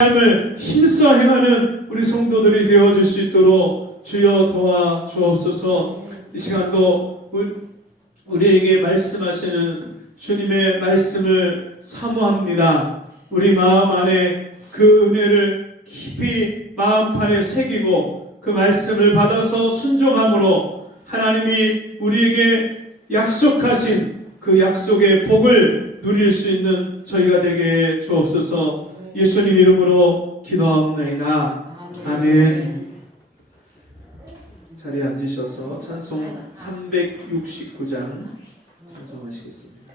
삶을 힘써 행하는 우리 성도들이 되어줄 수 있도록 주여 도와 주옵소서. 이 시간도 우리에게 말씀하시는 주님의 말씀을 사모합니다. 우리 마음 안에 그 은혜를 깊이 마음판에 새기고 그 말씀을 받아서 순종함으로 하나님이 우리에게 약속하신 그 약속의 복을 누릴 수 있는 저희가 되게 주옵소서. 예수님 이름으로 기도하옵나이다. 아멘. 자리에 앉으셔서 찬송 369장 찬송하시겠습니다.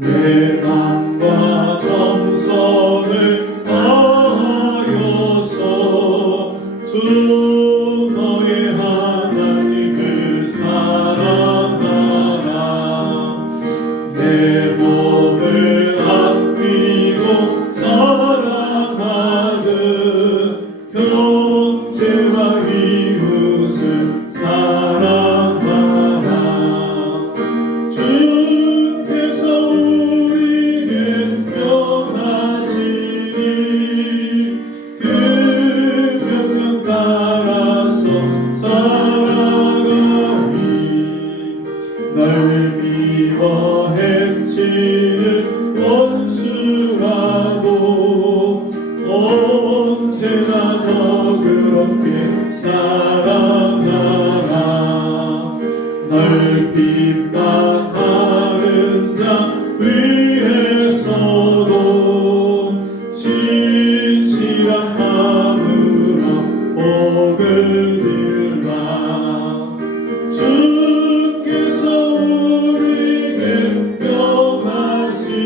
내 맘과 정성을 다하여서 주 너의 하나님을 사랑하라. 내 몸을 아끼고 사랑하는 형제와 이웃을 사랑하라. 주께서 우리에게 명하시니 그 명령 따라서 살아가리. 날 미워 해치는 원수라도 언제나 너그럽게 사랑하라. 널 핍박하는 자 위에서도 진실한 마음으로 복을 빌라. 주께서 우리에게 명하시니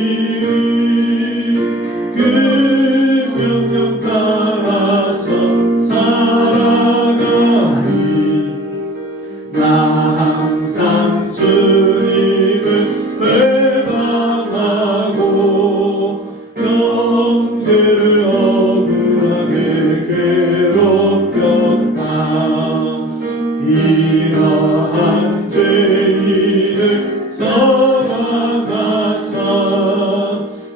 그 명령 따라서 살아가리. 나 항상 주님을 배반하고 형제를 억울하게 괴롭혔다. 이러한 죄인을 사랑하사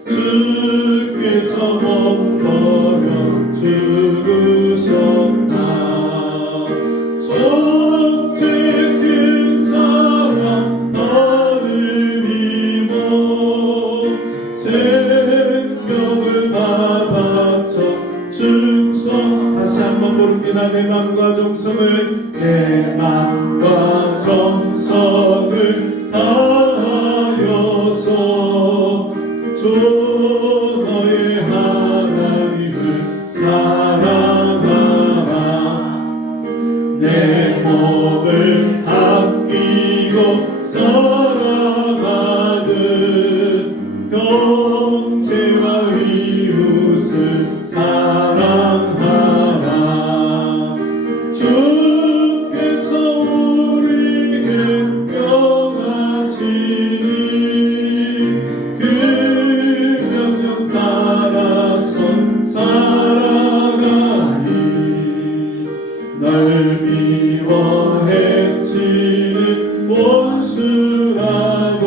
주께서 몸버려 죽으셨다. 큰 사랑 받으리모 생명을 다 바쳐 충성. 다시 한번 부릅니다. 내 맘과 정성을 내 맘과 정성을 다하여서 주 너의 하나님을 사랑하라. 내 몸을 아끼고 사랑하는 형제와 이웃을 사랑하라. 주께서 우리에게 명하시니 그 명령 따라서 살아가리. 날 미워 해치는 원수라도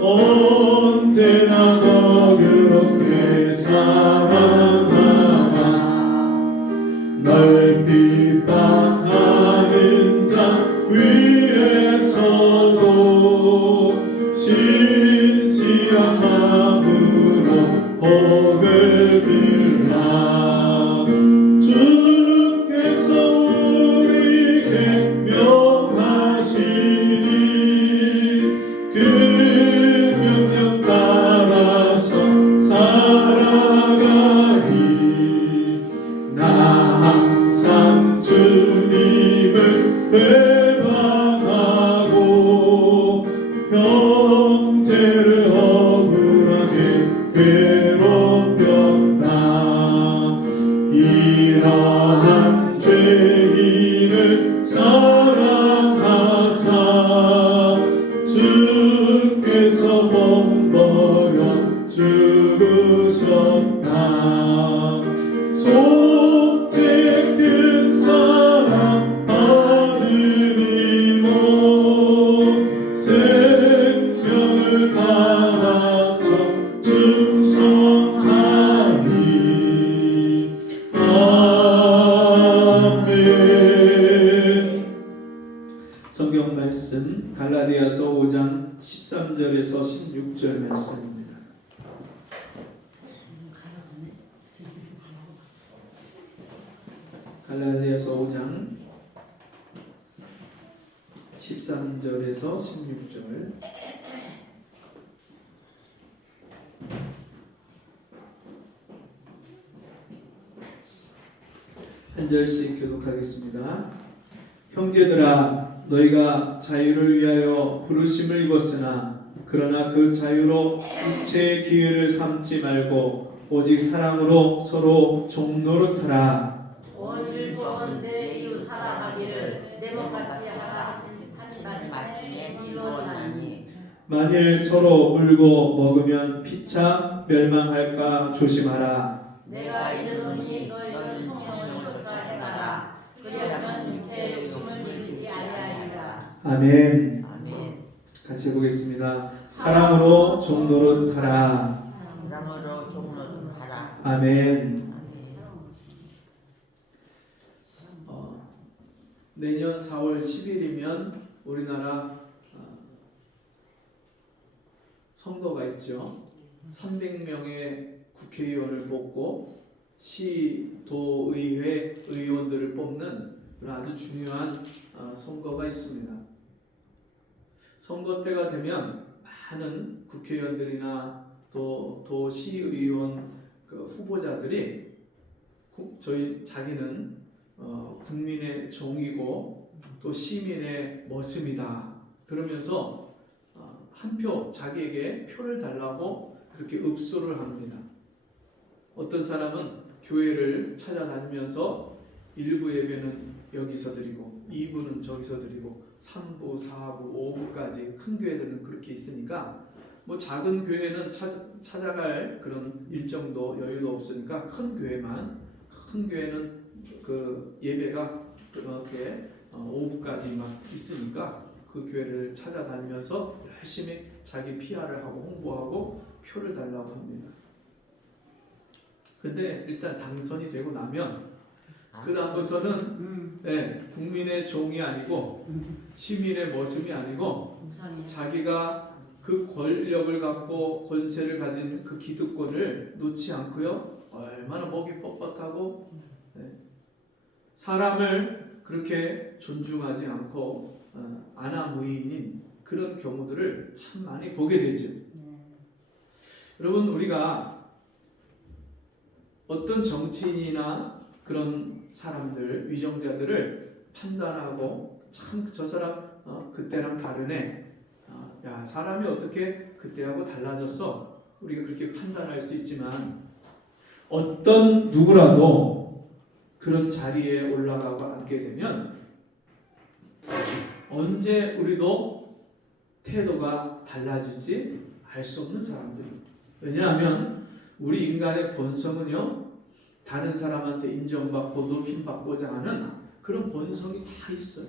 언제나 너그럽게 사랑하라. 널 핍박하는 자 위에서도 진실한 마음으로 복을 빌라. 주께서 우리에게 명하시니 그 명령 따라서 살아가리. 나 항상 주님을 배반하고 형제를 억울하게 괴롭혔다. 속죄 큰 사랑 받으리모 생명을 바라쳐 충성하리. 아멘. 성경 말씀 갈라디아서 5장 13절에서 16절 말씀입니다. 갈라디아서 5장 13절에서 16절. 한 절씩 교독하겠습니다. 형제들아, 너희가 자유를 위하여 부르심을 입었으나 그러나 그 자유로 육체의 기회를 삼지 말고 오직 사랑으로 서로 종노릇하라. 오늘 또한 내 이웃 사랑하기를 내 몸같이 하라 하신 말씀에 이루었나니 만일 서로 물고 먹으면 피차 멸망할까 조심하라. 내가 이르노니 너희는 성령을 쫓아 행하라. 그리하면 육체의 욕심을 이루지 아니하리라. 아멘. 아멘. 같이 해보겠습니다. 사랑으로 종노릇하라. 사랑으로 종노릇하라. 아멘. 내년 4월 10일이면 우리나라 선거가 있죠. 300명의 국회의원을 뽑고 시, 도, 의회 의원들을 뽑는 아주 중요한 선거가 있습니다. 선거 때가 되면 많은 국회의원들이나 또 도시의원 후보자들이 저희 자기는 국민의 종이고 또 시민의 머슴이다 그러면서 한 표 자기에게 표를 달라고 그렇게 읍소를 합니다. 어떤 사람은 교회를 찾아다니면서 1부 예배는 여기서 드리고 2부는 저기서 드리고 3부, 4부, 5부까지 큰 교회들은 그렇게 있으니까 뭐 작은 교회는 찾아갈 그런 일정도 여유도 없으니까 큰 교회는 그 예배가 그렇게 5부까지 막 있으니까 그 교회를 찾아다니면서 열심히 자기 PR을 하고 홍보하고 표를 달라고 합니다. 근데 일단 당선이 되고 나면 그 다음부터는 국민의 종이 아니고 시민의 머슴이 아니고 자기가 그 권력을 갖고 권세를 가진 그 기득권을 놓지 않고요. 얼마나 목이 뻣뻣하고 사람을 그렇게 존중하지 않고 안하무인인 그런 경우들을 참 많이 보게 되죠. 여러분, 우리가 어떤 정치인이나 그런 사람들, 위정자들을 판단하고 참 저 사람 그때랑 다르네. 야, 사람이 어떻게 그때하고 달라졌어? 우리가 그렇게 판단할 수 있지만 어떤 누구라도 그런 자리에 올라가고 앉게 되면 언제 우리도 태도가 달라질지 알 수 없는 사람들이. 왜냐하면 우리 인간의 본성은요, 다른 사람한테 인정받고 높임받고자 하는 그런 본성이 다 있어요.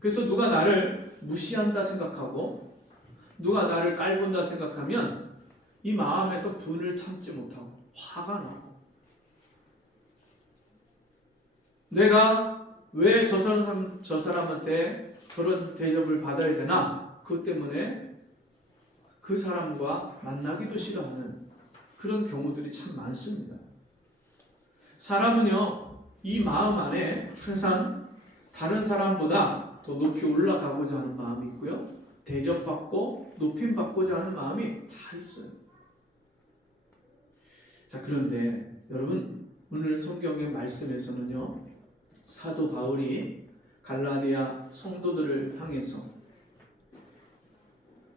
그래서 누가 나를 무시한다 생각하고 누가 나를 깔본다 생각하면 이 마음에서 분을 참지 못하고 화가 나고, 내가 왜 저 사람한테 저런 대접을 받아야 되나, 그것 때문에 그 사람과 만나기도 싫어하는 그런 경우들이 참 많습니다. 사람은요, 이 마음 안에 항상 다른 사람보다 더 높이 올라가고자 하는 마음이 있고요, 대접받고 높임받고자 하는 마음이 다 있어요. 자, 그런데 여러분, 오늘 성경의 말씀에서는요, 사도 바울이 갈라디아 성도들을 향해서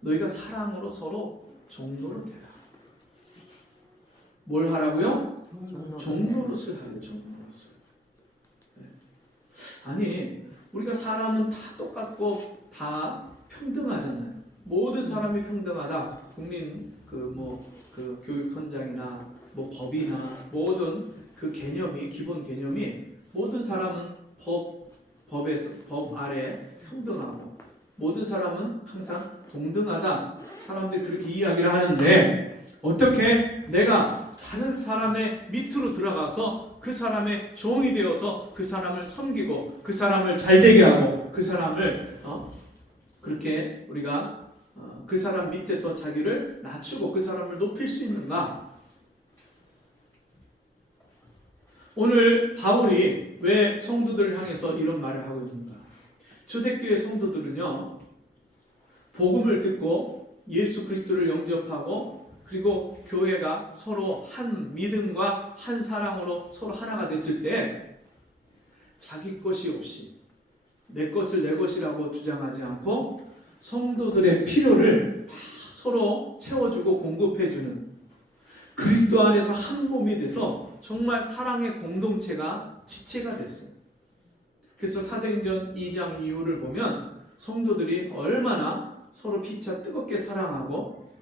너희가 사랑으로 서로 종노릇해라. 뭘 하라고요? 종노릇을 하래요. 종노릇을. 아니, 우리가 사람은 다 똑같고 다 평등하잖아요. 모든 사람이 평등하다. 국민 그 교육 현장이나 뭐 법이나 모든 그 개념이 기본 개념이 모든 사람은 법 아래 평등하고 모든 사람은 항상 동등하다. 사람들이 그렇게 이야기를 하는데 어떻게 내가 다른 사람의 밑으로 들어가서 그 사람의 종이 되어서 그 사람을 섬기고 그 사람을 잘되게 하고 그 사람을 그렇게 우리가 그 사람 밑에서 자기를 낮추고 그 사람을 높일 수 있는가? 오늘 바울이 왜 성도들을 향해서 이런 말을 하고 있는가? 초대교회 성도들은요, 복음을 듣고 예수 그리스도를 영접하고 그리고 교회가 서로 한 믿음과 한 사랑으로 서로 하나가 됐을 때 자기 것이 없이 내 것을 내 것이라고 주장하지 않고 성도들의 필요를 다 서로 채워주고 공급해주는 그리스도 안에서 한 몸이 돼서 정말 사랑의 공동체가 지체가 됐어요. 그래서 사도행전 2장 이후를 보면 성도들이 얼마나 서로 피차 뜨겁게 사랑하고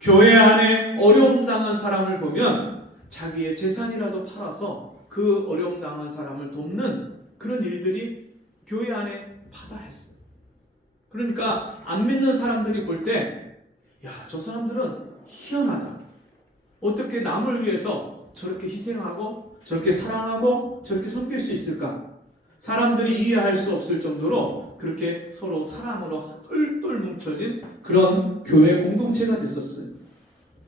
교회 안에 어려움 당한 사람을 보면 자기의 재산이라도 팔아서 그 어려움 당한 사람을 돕는 그런 일들이 교회 안에 파다했어요. 그러니까 안 믿는 사람들이 볼 때, 야, 저 사람들은 희한하다. 어떻게 남을 위해서 저렇게 희생하고 저렇게 사랑하고 저렇게 섬길 수 있을까? 사람들이 이해할 수 없을 정도로 그렇게 서로 사랑으로 똘똘 뭉쳐진 그런 교회 공동체가 됐었어요.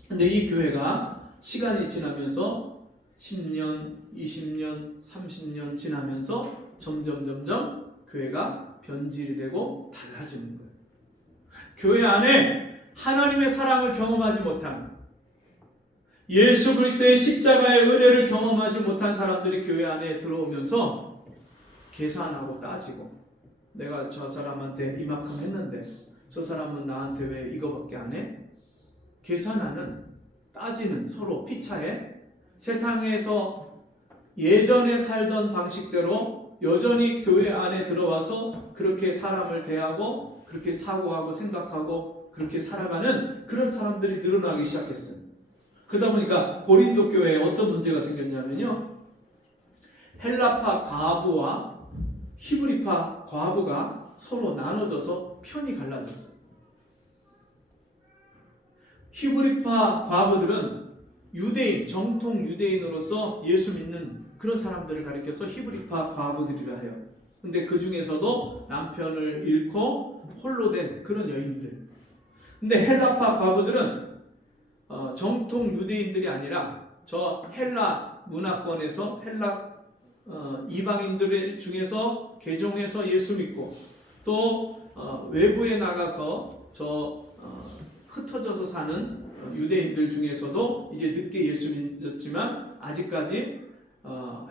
근데 이 교회가 시간이 지나면서 10년, 20년, 30년 지나면서 점점 교회가 변질이 되고 달라지는 거예요. 교회 안에 하나님의 사랑을 경험하지 못한 예수 그리스도의 십자가의 은혜를 경험하지 못한 사람들이 교회 안에 들어오면서 계산하고 따지고 내가 저 사람한테 이만큼 했는데 저 사람은 나한테 왜 이거밖에 안 해? 계산하는, 따지는, 서로 피차에 세상에서 예전에 살던 방식대로 여전히 교회 안에 들어와서 그렇게 사람을 대하고 그렇게 사고하고 생각하고 그렇게 살아가는 그런 사람들이 늘어나기 시작했어요. 그러다 보니까 고린도 교회에 어떤 문제가 생겼냐면요, 헬라파 과부와 히브리파 과부가 서로 나눠져서 편이 갈라졌어요. 히브리파 과부들은 유대인, 정통 유대인으로서 예수 믿는 그런 사람들을 가리켜서 히브리파 과부들이라 해요. 근데 그 중에서도 남편을 잃고 홀로 된 그런 여인들. 근데 헬라파 과부들은 정통 유대인들이 아니라 저 헬라 문화권에서 헬라 이방인들 중에서 개종해서 예수 믿고 또 외부에 나가서 흩어져서 사는 유대인들 중에서도 이제 늦게 예수 믿었지만 아직까지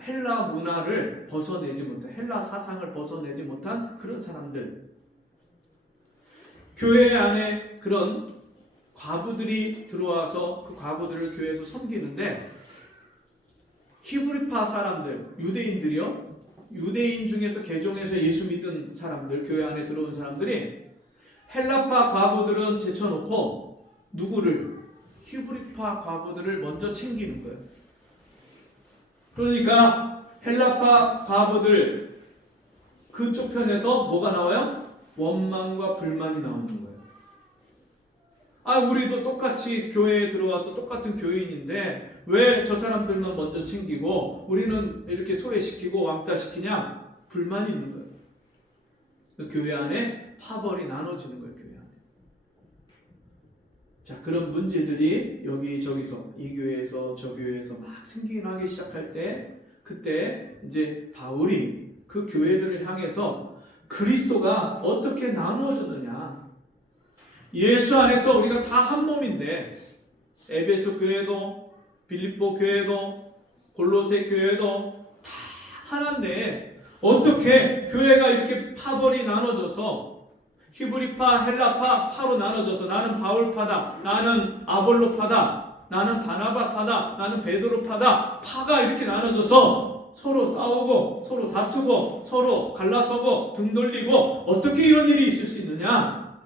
헬라 문화를 벗어내지 못한, 헬라 사상을 벗어내지 못한 그런 사람들. 교회 안에 그런 과부들이 들어와서 그 과부들을 교회에서 섬기는데 히브리파 사람들, 유대인들이요, 유대인 중에서 개종해서 예수 믿은 사람들, 교회 안에 들어온 사람들이 헬라파 과부들은 제쳐놓고 누구를? 히브리파 과부들을 먼저 챙기는 거예요. 그러니까 헬라파 과부들 그쪽 편에서 뭐가 나와요? 원망과 불만이 나오는 거예요. 우리도 똑같이 교회에 들어와서 똑같은 교인인데 왜 저 사람들만 먼저 챙기고 우리는 이렇게 소외시키고 왕따시키냐? 불만이 있는 거예요. 그 교회 안에 파벌이 나눠지는 거예요. 교회 안에. 자, 그런 문제들이 여기저기서 이 교회에서 저 교회에서 막 생기기 시작할 때 그때 이제 바울이 그 교회들을 향해서 그리스도가 어떻게 나누어졌느냐, 예수 안에서 우리가 다 한 몸인데 에베소 교회도 빌립보 교회도 골로새 교회도 다 하나인데 어떻게 교회가 이렇게 파벌이 나눠져서 히브리파, 헬라파, 파로 나눠져서 나는 바울파다, 나는 아볼로파다, 나는 바나바파다, 나는 베드로파다, 파가 이렇게 나눠져서 서로 싸우고 서로 다투고 서로 갈라서고 등 돌리고 어떻게 이런 일이 있을 수 있느냐?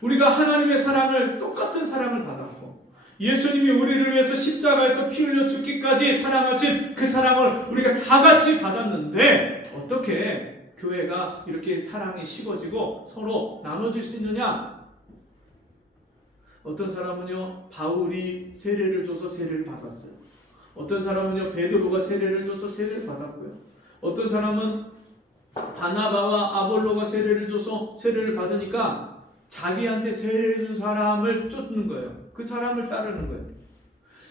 우리가 하나님의 사랑을, 똑같은 사랑을 받았고 예수님이 우리를 위해서 십자가에서 피 흘려 죽기까지 사랑하신 그 사랑을 우리가 다 같이 받았는데 어떻게 교회가 이렇게 사랑이 식어지고 서로 나눠질 수 있느냐? 어떤 사람은요, 바울이 세례를 줘서 세례를 받았어요. 어떤 사람은요, 베드로가 세례를 줘서 세례를 받았고요. 어떤 사람은 바나바와 아볼로가 세례를 줘서 세례를 받으니까 자기한테 세례를 준 사람을 쫓는 거예요. 그 사람을 따르는 거예요.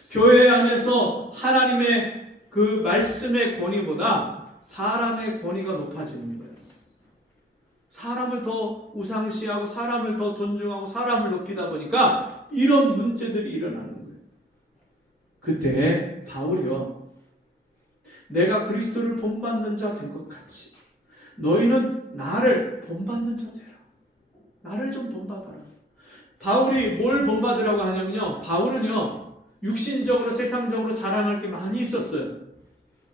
교회 안에서 하나님의 그 말씀의 권위보다 사람의 권위가 높아지는 거예요. 사람을 더 우상시하고 사람을 더 존중하고 사람을 높이다 보니까 이런 문제들이 일어나는 거예요. 그때 바울이요, 내가 그리스도를 본받는 자 된 것 같이 너희는 나를 본받는 자 되라. 나를 좀 본받아라. 바울이 뭘 본받으라고 하냐면요, 바울은요 육신적으로 세상적으로 자랑할 게 많이 있었어요.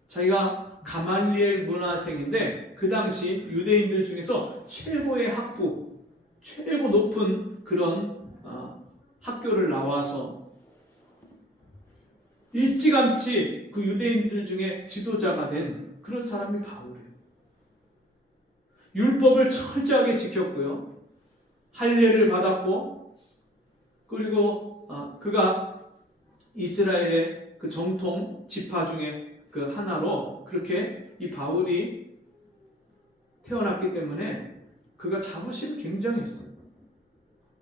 자기가 가말리엘 문화생인데 그 당시 유대인들 중에서 최고의 학부, 최고 높은 그런 학교를 나와서 일찌감치 그 유대인들 중에 지도자가 된 그런 사람이 바울이에요. 율법을 철저하게 지켰고요, 할례를 받았고, 그리고 그가 이스라엘의 그 정통 지파 중에 그 하나로 그렇게 이 바울이 태어났기 때문에 그가 자부심이 굉장히 있어요.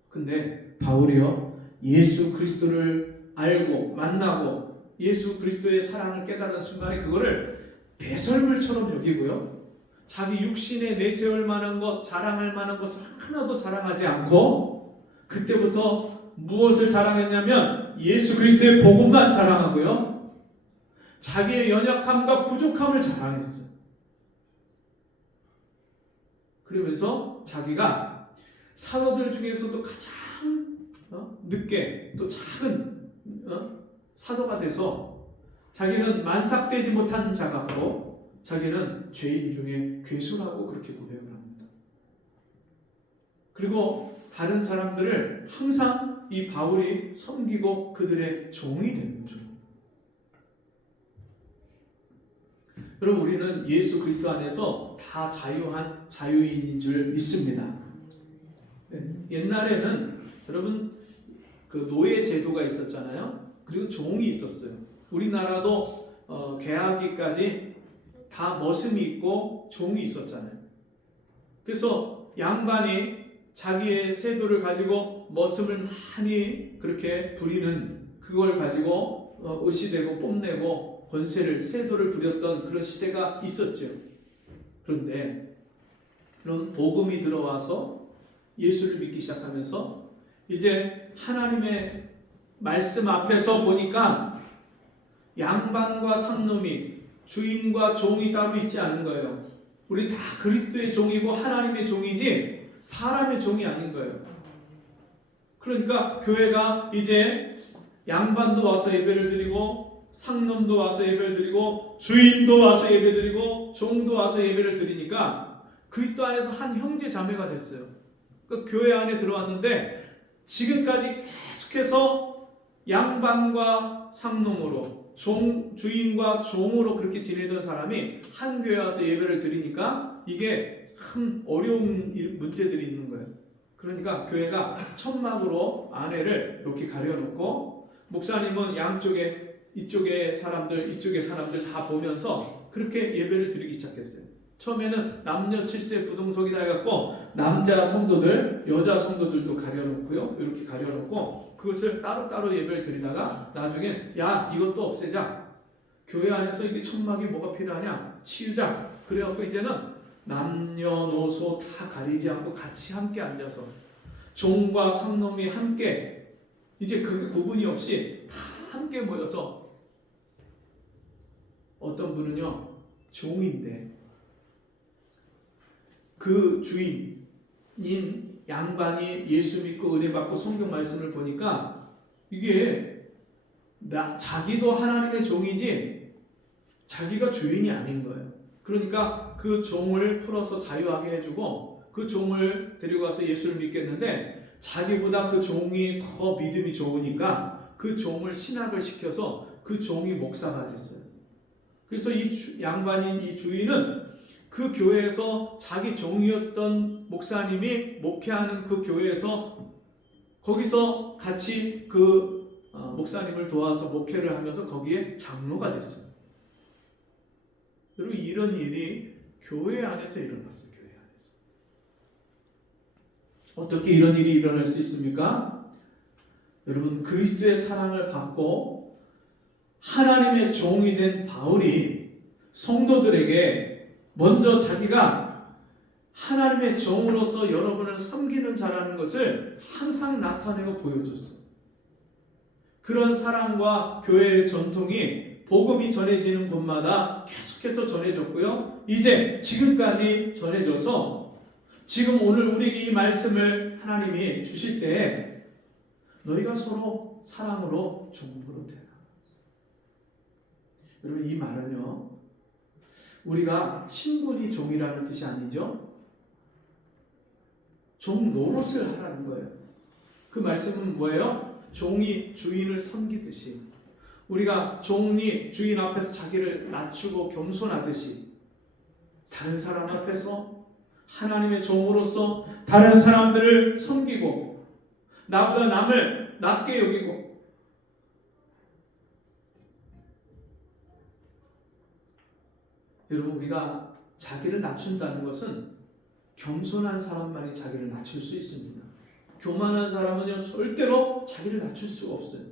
근데 바울이요, 예수 그리스도를 알고 만나고 예수 그리스도의 사랑을 깨달은 순간에 그거를 배설물처럼 여기고요, 자기 육신에 내세울 만한 것, 자랑할 만한 것을 하나도 자랑하지 않고 그때부터 무엇을 자랑했냐면 예수 그리스도의 복음만 자랑하고요, 자기의 연약함과 부족함을 자랑했어요. 그러면서 자기가 사도들 중에서도 가장 늦게 또 작은 사도가 돼서 자기는 만삭되지 못한 자 같고 자기는 죄인 중에 괴수라고 그렇게 고백을 합니다. 그리고 다른 사람들을 항상 이 바울이 섬기고 그들의 종이 되는 거죠. 여러분, 우리는 예수 그리스도 안에서 다 자유한 자유인인 줄 믿습니다. 옛날에는 여러분 그 노예 제도가 있었잖아요. 그리고 종이 있었어요. 우리나라도 개화기까지 다 머슴이 있고 종이 있었잖아요. 그래서 양반이 자기의 세도를 가지고 머슴을 많이 그렇게 부리는 그걸 가지고 의시되고 뽐내고 권세를 세도를 부렸던 그런 시대가 있었죠. 그런데 그런 복음이 들어와서 예수를 믿기 시작하면서 이제 하나님의 말씀 앞에서 보니까 양반과 상놈이, 주인과 종이 따로 있지 않은 거예요. 우리 다 그리스도의 종이고 하나님의 종이지 사람의 종이 아닌 거예요. 그러니까 교회가 이제 양반도 와서 예배를 드리고 상놈도 와서 예배를 드리고 주인도 와서 예배 드리고 종도 와서 예배를 드리니까 그리스도 안에서 한 형제 자매가 됐어요. 그러니까 교회 안에 들어왔는데 지금까지 계속해서 양반과 상놈으로 주인과 종으로 그렇게 지내던 사람이 한 교회 와서 예배를 드리니까 이게 참 어려운 문제들이 있는 거예요. 그러니까 교회가 천막으로 안에를 이렇게 가려놓고 목사님은 양쪽에 이쪽에 사람들 이쪽에 사람들 다 보면서 그렇게 예배를 드리기 시작했어요. 처음에는 남녀 7세 부동석이다 해갖고 남자 성도들 여자 성도들도 가려놓고요, 이렇게 가려놓고 그것을 따로따로 예배를 드리다가 나중에 야 이것도 없애자, 교회 안에서 이게 천막이 뭐가 필요하냐, 치우자. 그래갖고 이제는 남녀노소 다 가리지 않고 같이 함께 앉아서 종과 상놈이 함께, 이제 그 구분이 없이 다 함께 모여서, 어떤 분은요 종인데 그 주인인 양반이 예수 믿고 은혜 받고 성경 말씀을 보니까 이게 자기도 하나님의 종이지 자기가 주인이 아닌 거예요. 그러니까 그 종을 풀어서 자유하게 해주고 그 종을 데리고 가서 예수를 믿겠는데 자기보다 그 종이 더 믿음이 좋으니까 그 종을 신학을 시켜서 그 종이 목사가 됐어요. 그래서 이 양반인 이 주인은 그 교회에서 자기 종이었던 목사님이 목회하는 그 교회에서 거기서 같이 그 목사님을 도와서 목회를 하면서 거기에 장로가 됐어요. 여러분, 이런 일이 교회 안에서 일어났어요. 교회 안에서. 어떻게 이런 일이 일어날 수 있습니까? 여러분, 그리스도의 사랑을 받고 하나님의 종이 된 바울이 성도들에게 먼저 자기가 하나님의 종으로서 여러분을 섬기는 자라는 것을 항상 나타내고 보여줬어요. 그런 사랑과 교회의 전통이 복음이 전해지는 곳마다 계속해서 전해졌고요. 이제 지금까지 전해져서 지금 오늘 우리에게 이 말씀을 하나님이 주실 때 너희가 서로 사랑으로 종으로 되라. 여러분, 이 말은요, 우리가 신분이 종이라는 뜻이 아니죠. 종 노릇을 하라는 거예요. 그 말씀은 뭐예요? 종이 주인을 섬기듯이, 우리가 종이 주인 앞에서 자기를 낮추고 겸손하듯이 다른 사람 앞에서 하나님의 종으로서 다른 사람들을 섬기고 나보다 남을 낮게 여기고, 여러분, 우리가 자기를 낮춘다는 것은 겸손한 사람만이 자기를 낮출 수 있습니다. 교만한 사람은요, 절대로 자기를 낮출 수가 없어요.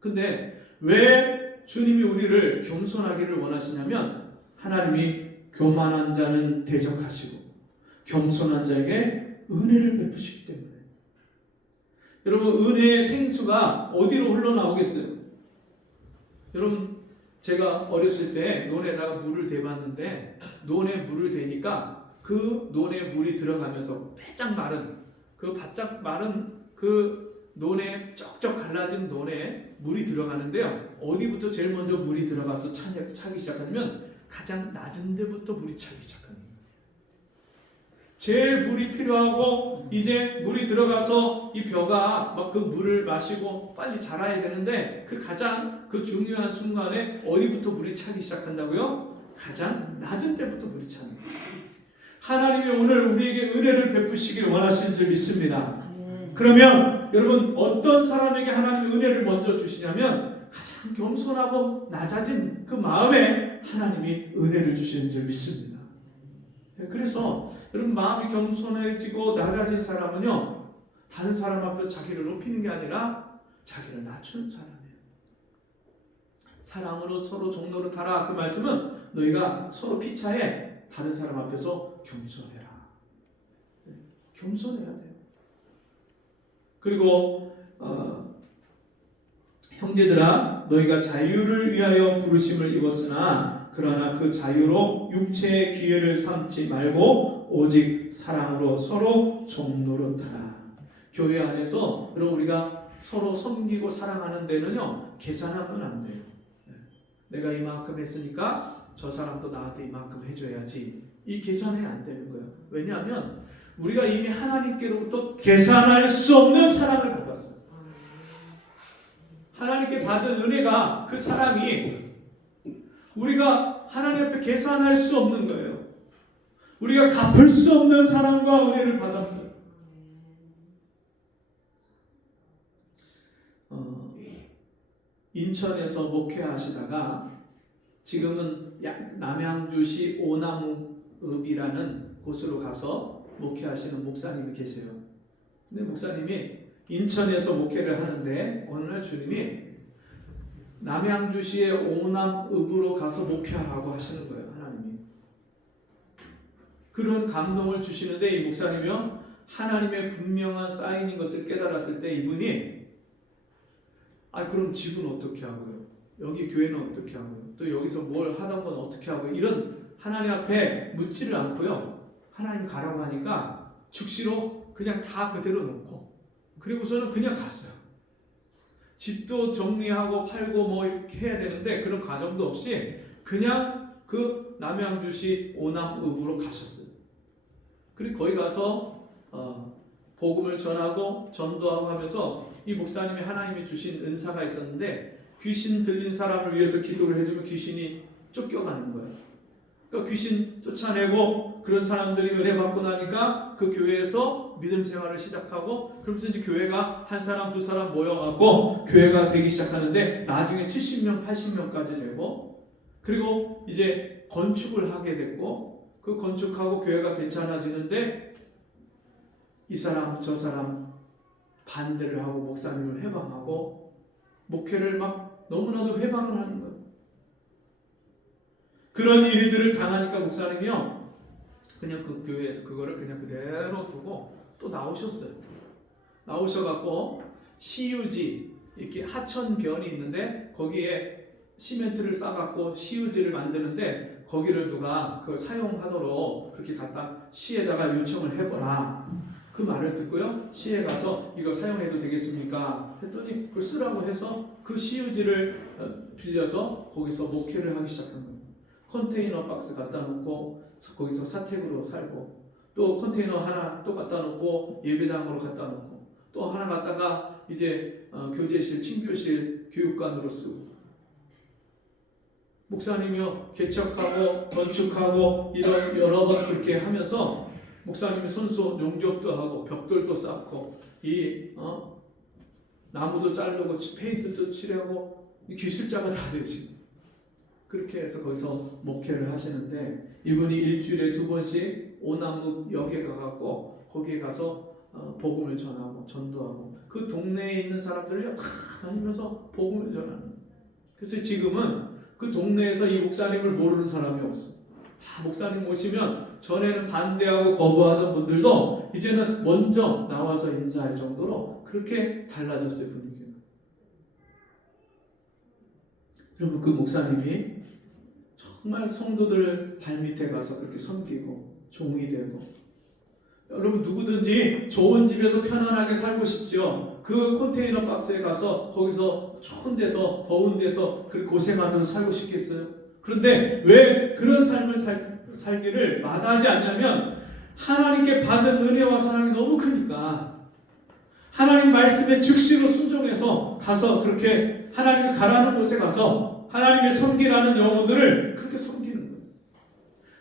근데 왜 주님이 우리를 겸손하기를 원하시냐면, 하나님이 교만한 자는 대적하시고 겸손한 자에게 은혜를 베푸시기 때문에. 여러분, 은혜의 생수가 어디로 흘러나오겠어요? 여러분, 제가 어렸을 때 논에다가 물을 대봤는데, 논에 물을 대니까 그 논에 물이 들어가면서 바짝 마른 그 논에 쩍쩍 갈라진 논에 물이 들어가는데요, 어디부터 제일 먼저 물이 들어가서 차기 시작하냐면 가장 낮은 데부터 물이 차기 시작합니다. 제일 물이 필요하고 이제 물이 들어가서 이 벼가 막 그 물을 마시고 빨리 자라야 되는데, 그 가장 그 중요한 순간에 어디부터 물이 차기 시작한다고요? 가장 낮은 데부터 물이 차는 거예요. 하나님이 오늘 우리에게 은혜를 베푸시길 원하시는 줄 믿습니다. 그러면 여러분, 어떤 사람에게 하나님이 은혜를 먼저 주시냐면 가장 겸손하고 낮아진 그 마음에 하나님이 은혜를 주시는 줄 믿습니다. 그래서 여러분, 마음이 겸손해지고 낮아진 사람은요, 다른 사람 앞에서 자기를 높이는 게 아니라 자기를 낮추는 사람이에요. 사랑으로 서로 종노릇하라. 그 말씀은 너희가 서로 피차에 다른 사람 앞에서 겸손해라. 겸손해야 돼요. 그리고 형제들아, 너희가 자유를 위하여 부르심을 입었으나 그러나 그 자유로 육체의 기회를 삼지 말고 오직 사랑으로 서로 종노릇하라. 교회 안에서 그럼 우리가 서로 섬기고 사랑하는 데는요, 계산하면 안 돼요. 내가 이만큼 했으니까 저 사람도 나한테 이만큼 해줘야지, 이 계산이 안 되는 거예요. 왜냐하면 우리가 이미 하나님께로부터 계산할 수 없는 사랑을 받았어요. 하나님께 받은 은혜가, 그 사랑이 우리가 하나님 앞에 계산할 수 없는 거예요. 우리가 갚을 수 없는 사랑과 은혜를 받았어요. 인천에서 목회하시다가 지금은 남양주시 오나무읍이라는 곳으로 가서 목회하시는 목사님이 계세요. 근데 목사님이 인천에서 목회를 하는데 어느 날 주님이 남양주시의 오남읍으로 가서 목회하라고 하시는 거예요. 하나님이 그런 감동을 주시는데, 이 목사님이요, 하나님의 분명한 사인인 것을 깨달았을 때 이분이 그럼 집은 어떻게 하고요? 여기 교회는 어떻게 하고요? 또 여기서 뭘 하던 건 어떻게 하고요? 이런 하나님 앞에 묻지를 않고요, 하나님 가라고 하니까 즉시로 그냥 다 그대로 놓고, 그리고서는 그냥 갔어요. 집도 정리하고 팔고 뭐 이렇게 해야 되는데 그런 과정도 없이 그냥 그 남양주시 오남읍으로 가셨어요. 그리고 거기 가서 복음을 전하고 전도하고 하면서 이 목사님이 하나님이 주신 은사가 있었는데 귀신 들린 사람을 위해서 기도를 해주면 귀신이 쫓겨가는 거예요. 그러니까 귀신 쫓아내고 그런 사람들이 은혜 받고 나니까 그 교회에서 믿음 생활을 시작하고 그러면서 이제 교회가 한 사람 두 사람 모여갖고 교회가 되기 시작하는데 나중에 70명 80명까지 되고 그리고 이제 건축을 하게 됐고 그 건축하고 교회가 괜찮아지는데 이 사람 저 사람 반대를 하고 목사님을 회방하고 목회를 막 너무나도 회방을 하는 거예요. 그런 일들을 당하니까 목사님이요 그냥 그 교회에서 그거를 그냥 그대로 두고 또 나오셨어요. 나오셔갖고 시유지 이렇게 하천변이 있는데 거기에 시멘트를 싸갖고 시유지를 만드는데 거기를 누가 그걸 사용하도록 그렇게 갖다 시에다가 요청을 해보라. 그 말을 듣고요 시에 가서 이거 사용해도 되겠습니까? 했더니 그걸 쓰라고 해서 그 시유지를 빌려서 거기서 목회를 하기 시작한 거예요. 컨테이너 박스 갖다 놓고 거기서 사택으로 살고 또 컨테이너 하나 또 갖다 놓고 예배당으로 갖다 놓고 또 하나 갖다가 이제 교제실, 친교실, 교육관으로 쓰고 목사님이요 개척하고 건축하고 이런 여러 번 그렇게 하면서 목사님이 손수 용접도 하고 벽돌도 쌓고 이 나무도 자르고 페인트도 칠하고 기술자가 다 되지. 그렇게 해서 거기서 목회를 하시는데 이분이 일주일에 2번씩 오나무역에 가갖고 거기에 가서 복음을 전하고 전도하고 그 동네에 있는 사람들을 다 다니면서 복음을 전하는. 그래서 지금은 그 동네에서 이 목사님을 모르는 사람이 없어. 다 목사님 모시면 전에는 반대하고 거부하던 분들도 이제는 먼저 나와서 인사할 정도로 그렇게 달라졌어요, 분위기가. 여러분 그 목사님이 정말 성도들 발밑에 가서 그렇게 섬기고 종이 되고 여러분 누구든지 좋은 집에서 편안하게 살고 싶죠. 그 컨테이너 박스에 가서 거기서 추운 데서 더운 데서 그 고생하면서 살고 싶겠어요? 그런데 왜 그런 삶을 살기를 마다하지 않냐면 하나님께 받은 은혜와 사랑이 너무 크니까 하나님 말씀에 즉시로 순종해서 가서 그렇게 하나님이 가라는 곳에 가서 하나님의 섬기라는 영혼들을 그렇게 섬기는 거예요.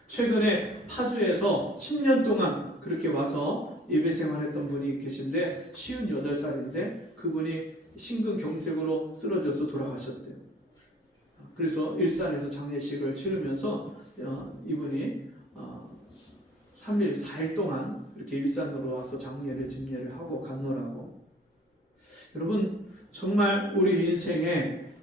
최근에 파주에서 10년 동안 그렇게 와서 예배 생활했던 분이 계신데 58살인데 그분이 심근경색으로 쓰러져서 돌아가셨대요. 그래서 일산에서 장례식을 치르면서 이분이 3일 4일 동안 이렇게 일산으로 와서 장례를 집례를 하고 간호하고 여러분 정말 우리 인생에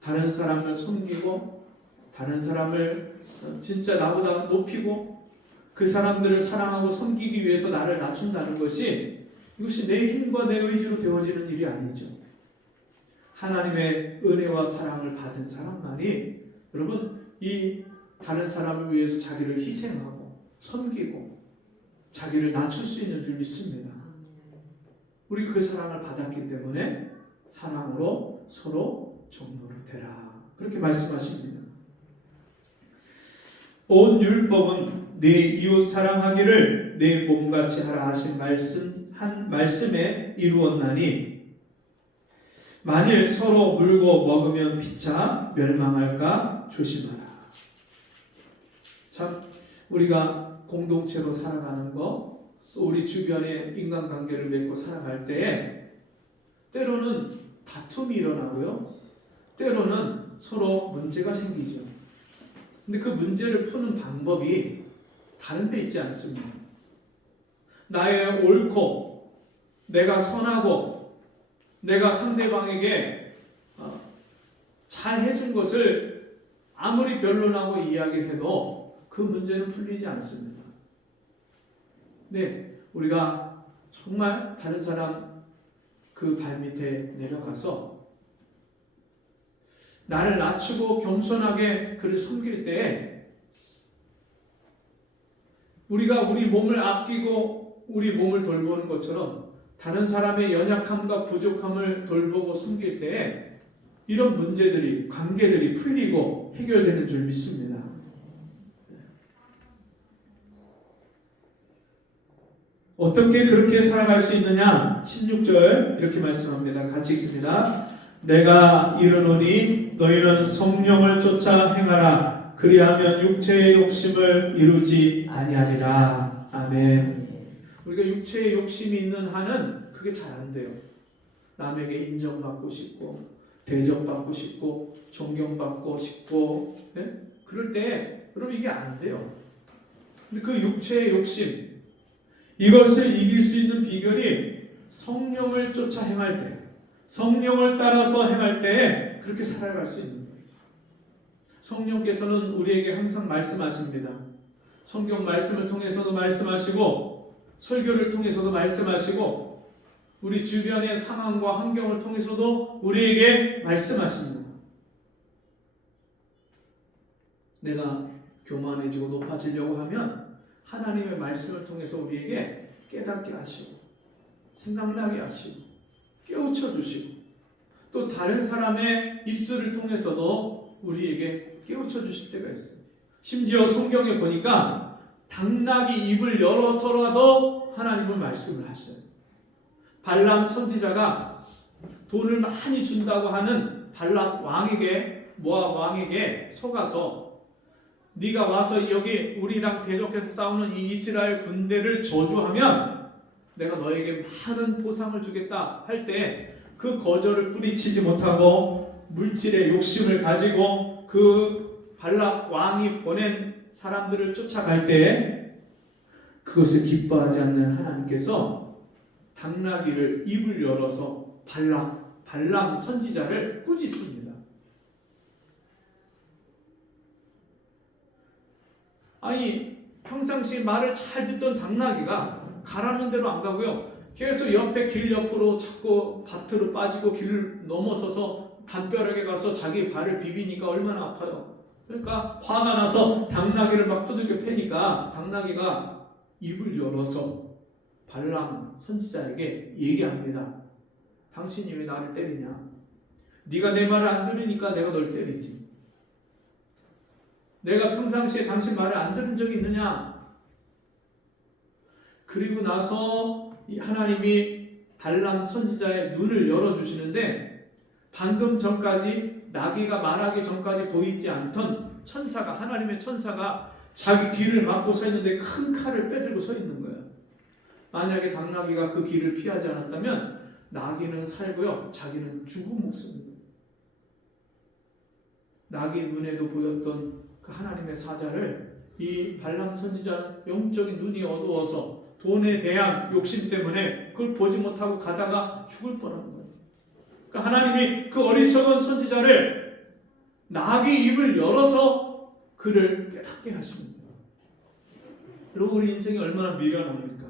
다른 사람을 섬기고 다른 사람을 진짜 나보다 높이고 그 사람들을 사랑하고 섬기기 위해서 나를 낮춘다는 것이 이것이 내 힘과 내 의지로 되어지는 일이 아니죠. 하나님의 은혜와 사랑을 받은 사람만이 여러분 이 다른 사람을 위해서 자기를 희생하고 섬기고 자기를 낮출 수 있는 줄 믿습니다. 우리 그 사랑을 받았기 때문에 사랑으로 서로 종로를 되라 그렇게 말씀하십니다. 온 율법은 네 이웃 사랑하기를 내 몸같이 하라 하신 말씀에 이루었나니 만일 서로 물고 먹으면 피차 멸망할까 조심하라. 참 우리가 공동체로 살아가는 거 또 우리 주변에 인간관계를 맺고 살아갈 때에 때로는 다툼이 일어나고요. 때로는 서로 문제가 생기죠. 근데 그 문제를 푸는 방법이 다른 데 있지 않습니다. 나의 옳고 내가 선하고 내가 상대방에게 잘 해준 것을 아무리 변론하고 이야기를 해도 그 문제는 풀리지 않습니다. 네, 우리가 정말 다른 사람 그 발밑에 내려가서 나를 낮추고 겸손하게 그를 섬길 때에 우리가 우리 몸을 아끼고 우리 몸을 돌보는 것처럼 다른 사람의 연약함과 부족함을 돌보고 섬길 때에 이런 문제들이 관계들이 풀리고 해결되는 줄 믿습니다. 어떻게 그렇게 살아갈 수 있느냐? 16절 이렇게 말씀합니다. 같이 읽습니다. 내가 이르노니 너희는 성령을 쫓아 행하라. 그리하면 육체의 욕심을 이루지 아니하리라. 아멘. 우리가 육체의 욕심이 있는 한은 그게 잘 안 돼요. 남에게 인정받고 싶고 대접받고 싶고 존경받고 싶고 그럴 때 여러분 이게 안 돼요. 근데 그 육체의 욕심 이것을 이길 수 있는 비결이 성령을 쫓아 행할 때, 성령을 따라서 행할 때 그렇게 살아갈 수 있는 거예요. 성령께서는 우리에게 항상 말씀하십니다. 성경 말씀을 통해서도 말씀하시고 설교를 통해서도 말씀하시고 우리 주변의 상황과 환경을 통해서도 우리에게 말씀하십니다. 내가 교만해지고 높아지려고 하면 하나님의 말씀을 통해서 우리에게 깨닫게 하시고 생각나게 하시고 깨우쳐 주시고 또 다른 사람의 입술을 통해서도 우리에게 깨우쳐 주실 때가 있어요. 심지어 성경에 보니까 당나귀 입을 열어서라도 하나님은 말씀을 하셔요. 발람 선지자가 돈을 많이 준다고 하는 발람 왕에게 모압 왕에게 속아서 네가 와서 여기 우리랑 대적해서 싸우는 이 이스라엘 군대를 저주하면 내가 너에게 많은 보상을 주겠다 할 때 그 거절을 뿌리치지 못하고 물질의 욕심을 가지고 그 발람 왕이 보낸 사람들을 쫓아갈 때 그것을 기뻐하지 않는 하나님께서 당나귀를 입을 열어서 발람 선지자를 꾸짖습니다. 아니 평상시에 말을 잘 듣던 당나귀가 가라는 대로 안 가고요. 계속 옆에 길 옆으로 자꾸 밭으로 빠지고 길을 넘어서서 담벼락에 가서 자기 발을 비비니까 얼마나 아파요. 그러니까 화가 나서 당나귀를 막 두들겨 패니까 당나귀가 입을 열어서 발람 선지자에게 얘기합니다. 당신이 왜 나를 때리냐? 네가 내 말을 안 들으니까 내가 널 때리지. 내가 평상시에 당신 말을 안 들은 적이 있느냐? 그리고 나서 하나님이 발람 선지자의 눈을 열어주시는데 방금 전까지 나귀가 말하기 전까지 보이지 않던 천사가 하나님의 천사가 자기 귀를 막고 서 있는데 큰 칼을 빼들고 서 있는 거예요. 만약에 당나귀가 그 길을 피하지 않았다면 나귀는 살고요 자기는 죽은 목숨입니다. 나귀 눈에도 보였던 그 하나님의 사자를 이 발람 선지자는 영적인 눈이 어두워서 돈에 대한 욕심 때문에 그걸 보지 못하고 가다가 죽을 뻔한 거예요. 그러니까 하나님이 그 어리석은 선지자를 나귀 입을 열어서 그를 깨닫게 하십니다. 그리고 우리 인생이 얼마나 미련합니까?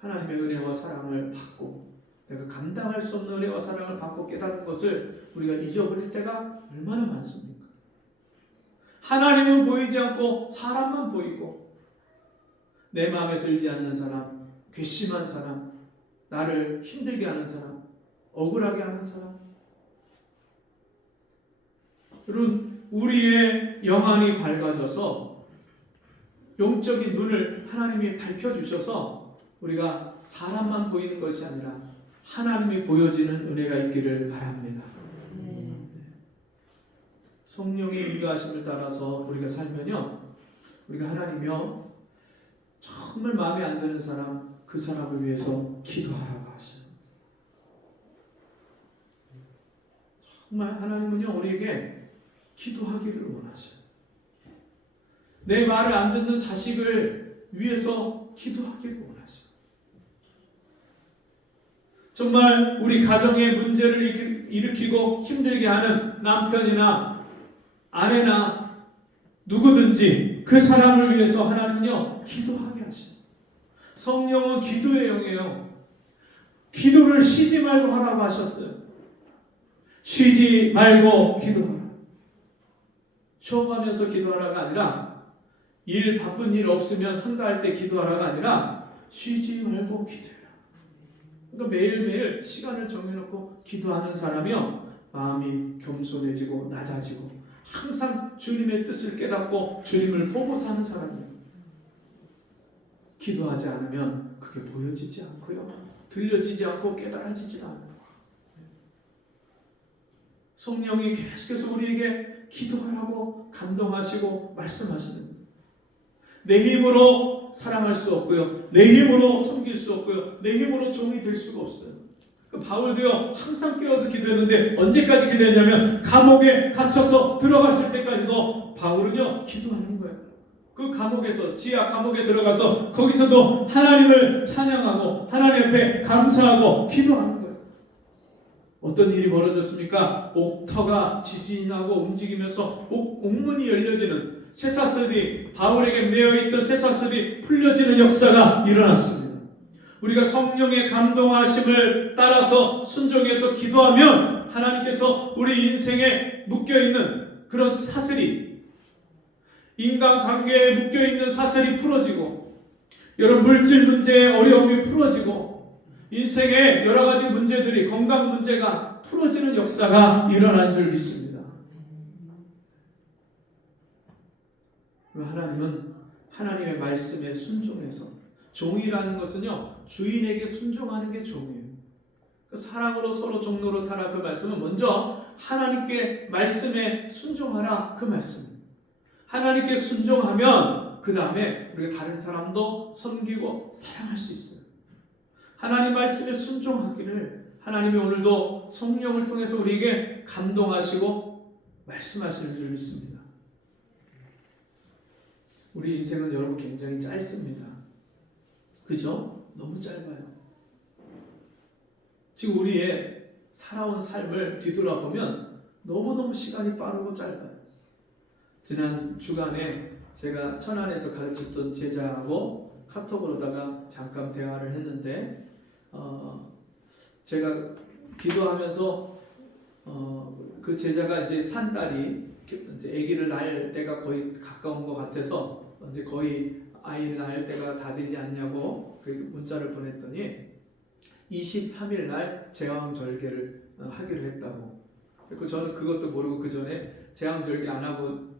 하나님의 은혜와 사랑을 받고 내가 감당할 수 없는 은혜와 사랑을 받고 깨닫는 것을 우리가 잊어버릴 때가 얼마나 많습니까? 하나님은 보이지 않고 사람만 보이고 내 마음에 들지 않는 사람, 괘씸한 사람, 나를 힘들게 하는 사람, 억울하게 하는 사람. 여러분, 우리의 영안이 밝아져서 영적인 눈을 하나님이 밝혀주셔서 우리가 사람만 보이는 것이 아니라 하나님이 보여지는 은혜가 있기를 바랍니다. 성령의 인도하심을 따라서 우리가 살면요, 우리가 하나님이요 정말 마음에 안 드는 사람, 그 사람을 위해서 기도하라고 하셔요. 정말 하나님은요 우리에게 기도하기를 원하셔요. 내 말을 안 듣는 자식을 위해서 기도하기를 원하셔요. 정말 우리 가정의 문제를 일으키고 힘들게 하는 남편이나 아내나 누구든지 그 사람을 위해서 하나님은요 기도하게 하셔요. 성령은 기도의 영이에요. 기도를 쉬지 말고 하라고 하셨어요. 쉬지 말고 기도하라. 쉬어가면서 기도하라가 아니라 일 바쁜 일 없으면 한가할 때 기도하라가 아니라 쉬지 말고 기도해라. 그러니까 매일매일 시간을 정해놓고 기도하는 사람이요 마음이 겸손해지고 낮아지고 항상 주님의 뜻을 깨닫고 주님을 보고 사는 사람이에요. 기도하지 않으면 그게 보여지지 않고요. 들려지지 않고 깨달아지지 않아요. 성령이 계속해서 우리에게 기도하라고 감동하시고 말씀하시는 거예요. 내 힘으로 사랑할 수 없고요. 내 힘으로 섬길 수 없고요. 내 힘으로 종이 될 수가 없어요. 바울도요 항상 깨어서 기도했는데 언제까지 기도했냐면 감옥에 갇혀서 들어갔을 때까지도 바울은요 기도하는 거예요. 그 감옥에서 지하 감옥에 들어가서 거기서도 하나님을 찬양하고 하나님 앞에 감사하고 기도하는 거예요. 어떤 일이 벌어졌습니까? 옥터가 지진이 나고 움직이면서 옥문이 열려지는 쇠사슬이 바울에게 매어있던 쇠사슬이 풀려지는 역사가 일어났습니다. 우리가 성령의 감동하심을 따라서 순종해서 기도하면 하나님께서 우리 인생에 묶여있는 그런 사슬이 인간관계에 묶여있는 사슬이 풀어지고 여러 물질 문제의 어려움이 풀어지고 인생의 여러 가지 문제들이 건강 문제가 풀어지는 역사가 일어난 줄 믿습니다. 하나님은 하나님의 말씀에 순종해서 종이라는 것은요 주인에게 순종하는 게 종이에요. 사랑으로 서로 종로로 타라 그 말씀은 먼저 하나님께 말씀에 순종하라 그 말씀입니다. 하나님께 순종하면 그 다음에 우리가 다른 사람도 섬기고 사랑할 수 있어요. 하나님 말씀에 순종하기를 하나님이 오늘도 성령을 통해서 우리에게 감동하시고 말씀하시는 줄 믿습니다. 우리 인생은 여러분 굉장히 짧습니다. 그죠? 너무 짧아요. 지금 우리의 살아온 삶을 뒤돌아보면 너무너무 시간이 빠르고 짧아요. 지난 주간에 제가 천안에서 가르쳤던 제자하고 카톡으로다가 잠깐 대화를 했는데 제가 기도하면서 그 제자가 이제 산딸이 이제 아기를 낳을 때가 거의 가까운 것 같아서 이제 거의 아이를 낳을 때가 다 되지 않냐고 그 문자를 보냈더니 23일 날 제왕절개를 하기로 했다고. 그리고 저는 그것도 모르고 그 전에 제왕절개 안 하고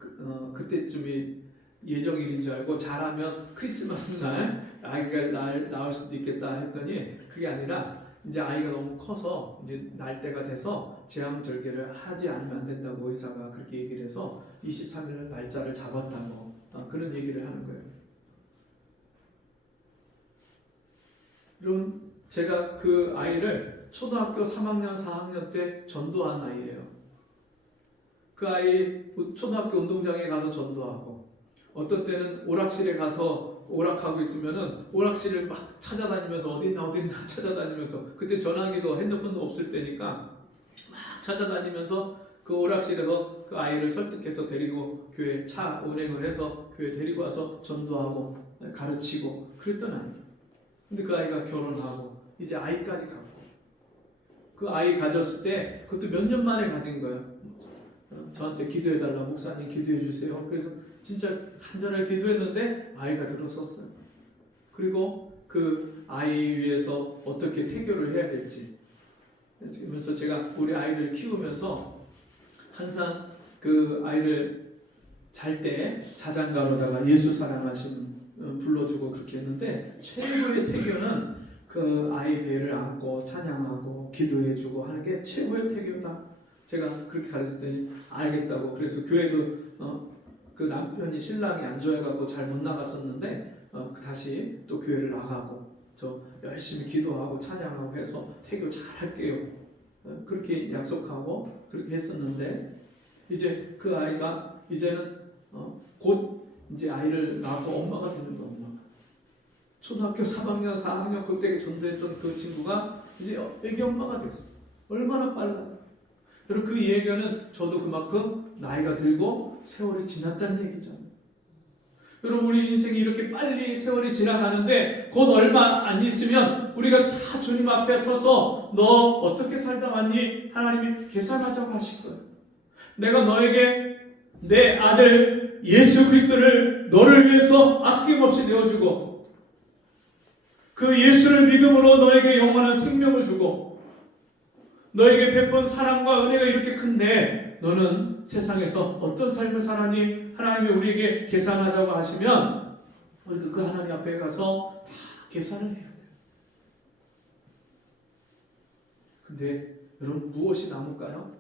그때쯤이 예정일인 줄 알고 잘하면 크리스마스 날 아이가 나올 수도 있겠다 했더니 그게 아니라 이제 아이가 너무 커서 이제 날 때가 돼서 제왕절개를 하지 않으면 안 된다고 의사가 그렇게 얘기를 해서 23일 날짜를 잡았다고 그런 얘기를 하는 거예요. 그럼 제가 그 아이를 초등학교 3학년, 4학년 때 전도한 아이예요. 그 아이 초등학교 운동장에 가서 전도하고 어떤 때는 오락실에 가서 오락하고 있으면은 오락실을 막 찾아다니면서 어딨나 찾아다니면서 그때 전화기도 핸드폰도 없을 때니까 막 찾아다니면서 그 오락실에서 그 아이를 설득해서 데리고 교회 차 운행을 해서 교회 데리고 와서 전도하고 가르치고 그랬던 아이예요. 근데 그 아이가 결혼하고 이제 아이까지 갖고 그 아이 가졌을 때 그것도 몇 년 만에 가진 거예요. 저한테 기도해달라 목사님 기도해주세요. 그래서 진짜 간절하게 기도했는데 아이가 들어섰어요. 그리고 그 아이 위해서 어떻게 태교를 해야 될지 그러면서 제가 우리 아이들 키우면서 항상 그 아이들 잘 때 자장가로다가 예수 사랑하심 불러주고 그렇게 했는데 최고의 태교는 그 아이 배를 안고 찬양하고 기도해주고 하는 게 최고의 태교다. 제가 그렇게 가르쳤더니 알겠다고. 그래서 교회도 그 남편이 신랑이 안 좋아해갖고 잘 못 나갔었는데 다시 또 교회를 나가고 저 열심히 기도하고 찬양하고 해서 태교 잘 할게요. 그렇게 약속하고 그렇게 했었는데 이제 그 아이가 이제는 곧 이제 아이를 낳고 엄마가 되는 거야. 엄마가. 초등학교 3학년, 4학년 그때 전도했던 그 친구가 이제 애기 엄마가 됐어. 얼마나 빨라. 여러분 그 얘기는 저도 그만큼 나이가 들고 세월이 지났다는 얘기잖아요. 여러분 우리 인생이 이렇게 빨리 세월이 지나가는데 곧 얼마 안 있으면 우리가 다 주님 앞에 서서 너 어떻게 살다 왔니? 하나님이 계산하자고 하실 거예요. 내가 너에게 내 아들 예수 그리스도를 너를 위해서 아낌없이 내어주고 그 예수를 믿음으로 너에게 영원한 생명을 주고 너에게 베푼 사랑과 은혜가 이렇게 큰데 너는 세상에서 어떤 삶을 살아니? 하나님이 우리에게 계산하자고 하시면 우리가 그 하나님 앞에 가서 다 계산을 해요. 근데 여러분 무엇이 남을까요?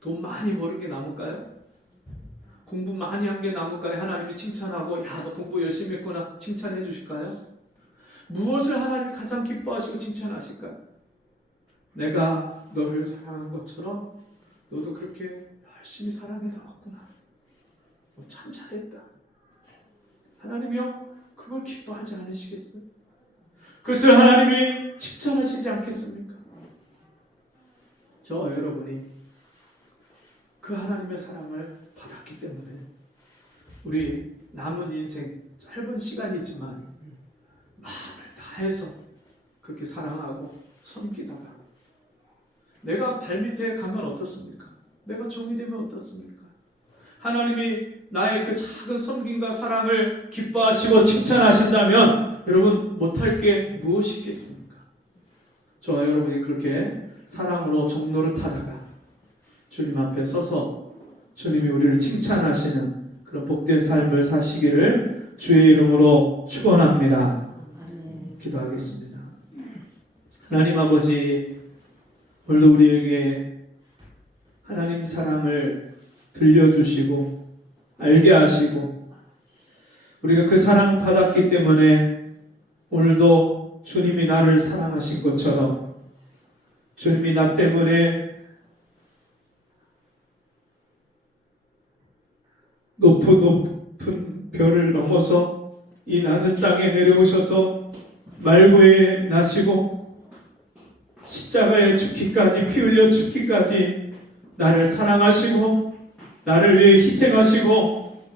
돈 많이 버는 게 남을까요? 공부 많이 한 게 남을까요? 하나님이 칭찬하고 야, 너 공부 열심히 했구나 칭찬해 주실까요? 무엇을 하나님이 가장 기뻐하시고 칭찬하실까요? 내가 너를 사랑한 것처럼 너도 그렇게 열심히 사랑해 나왔구나. 참 잘했다. 하나님이요, 그걸 기뻐하지 않으시겠어요? 그것을 하나님이 칭찬하시지 않겠습니까? 저와 여러분이 그 하나님의 사랑을 받았기 때문에 우리 남은 인생 짧은 시간이지만 마음을 다해서 그렇게 사랑하고 섬기다가 내가 발밑에 가면 어떻습니까? 내가 종이 되면 어떻습니까? 하나님이 나의 그 작은 섬김과 사랑을 기뻐하시고 칭찬하신다면 여러분 못할 게 무엇이 있겠습니까? 저와 여러분이 그렇게 사랑으로 종로를 타다가 주님 앞에 서서 주님이 우리를 칭찬하시는 그런 복된 삶을 사시기를 주의 이름으로 축원합니다. 기도하겠습니다. 하나님 아버지, 오늘도 우리에게 하나님 사랑을 들려주시고 알게 하시고 우리가 그 사랑 받았기 때문에 오늘도 주님이 나를 사랑하신 것처럼 주님이 나 때문에 높은 별을 넘어서 이 낮은 땅에 내려오셔서 말구에 나시고 십자가에 죽기까지 피 흘려 죽기까지 나를 사랑하시고 나를 위해 희생하시고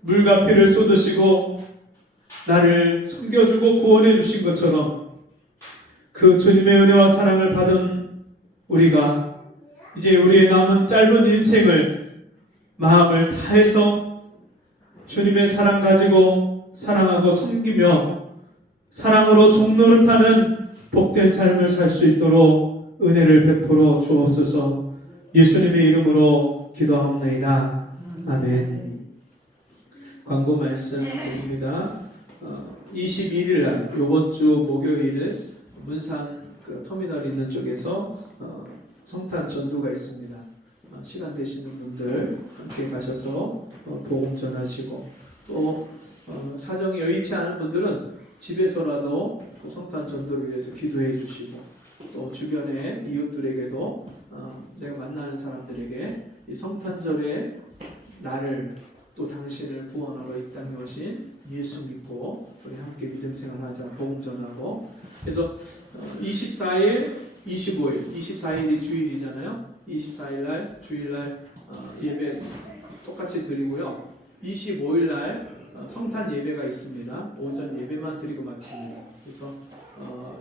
물과 피를 쏟으시고 나를 섬겨주고 구원해 주신 것처럼 그 주님의 은혜와 사랑을 받은 우리가 이제 우리의 남은 짧은 인생을 마음을 다해서 주님의 사랑 가지고 사랑하고 섬기며 사랑으로 종노릇하는 복된 삶을 살 수 있도록 은혜를 베풀어 주옵소서. 예수님의 이름으로 기도합니다. 아멘. 광고 말씀 드립니다. 21일 날 이번 주 목요일 문산 그 터미널 있는 쪽에서 성탄 전도가 있습니다. 시간 되시는 분들 함께 가셔서 복음 전하시고 또 사정이 여의치 않은 분들은 집에서라도 성탄 전도를 위해서 기도해 주시고 또 주변의 이웃들에게도 내가 만나는 사람들에게 이 성탄절에 나를 또 당신을 구원하러 이 땅에 오신 예수 믿고 우리 함께 믿음 생활하자 복음 전하고 그래서 24일, 25일, 24일이 주일이잖아요. 24일 날 주일날 예배 똑같이 드리고요. 25일 날 성탄 예배가 있습니다. 오전 예배만 드리고 마칩니다. 그래서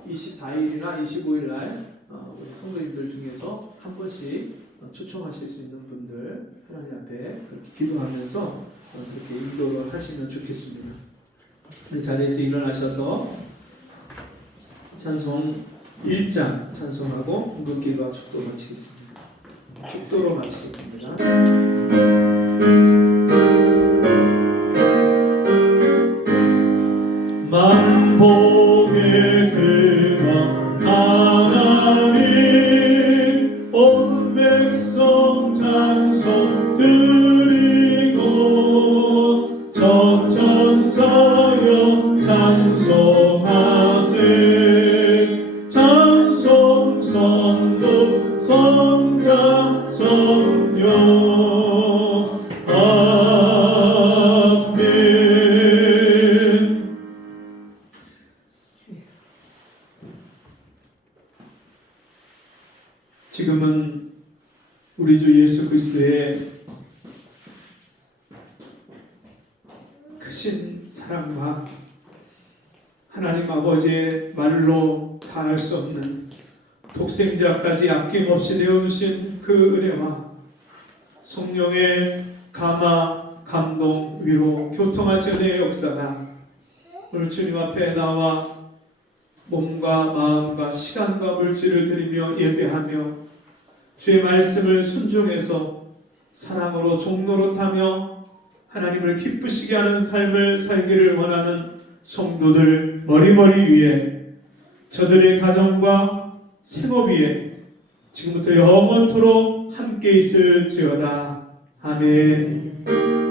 24일이나 25일 날 우리 성도님들 중에서 한 번씩 초청하실 수 있는 분들 하나님 앞에 그렇게 기도하면서 그렇게 인도를 하시면 좋겠습니다. 자리에서 일어나셔서 찬송 1장 찬송하고 공급기도와 축도 마치겠습니다. 축도로 마치겠습니다. 만복의 근원 하나님 온 백성 찬송 드리고 적천사역 찬송하세 찬송 성도 성자 성녀 지금은 우리 주 예수 그리스도의 크신 사랑과 하나님 아버지의 말로 다할 수 없는 독생자까지 아낌없이 내어주신 그 은혜와 성령의 감화, 감동, 위로, 교통하신 은혜의 역사가 오늘 주님 앞에 나와 몸과 마음과 시간과 물질을 드리며 예배하며 주의 말씀을 순종해서 사랑으로 종노릇하며 하나님을 기쁘시게 하는 삶을 살기를 원하는 성도들 머리머리 위에 저들의 가정과 생업 위에 지금부터 영원토록 함께 있을지어다. 아멘.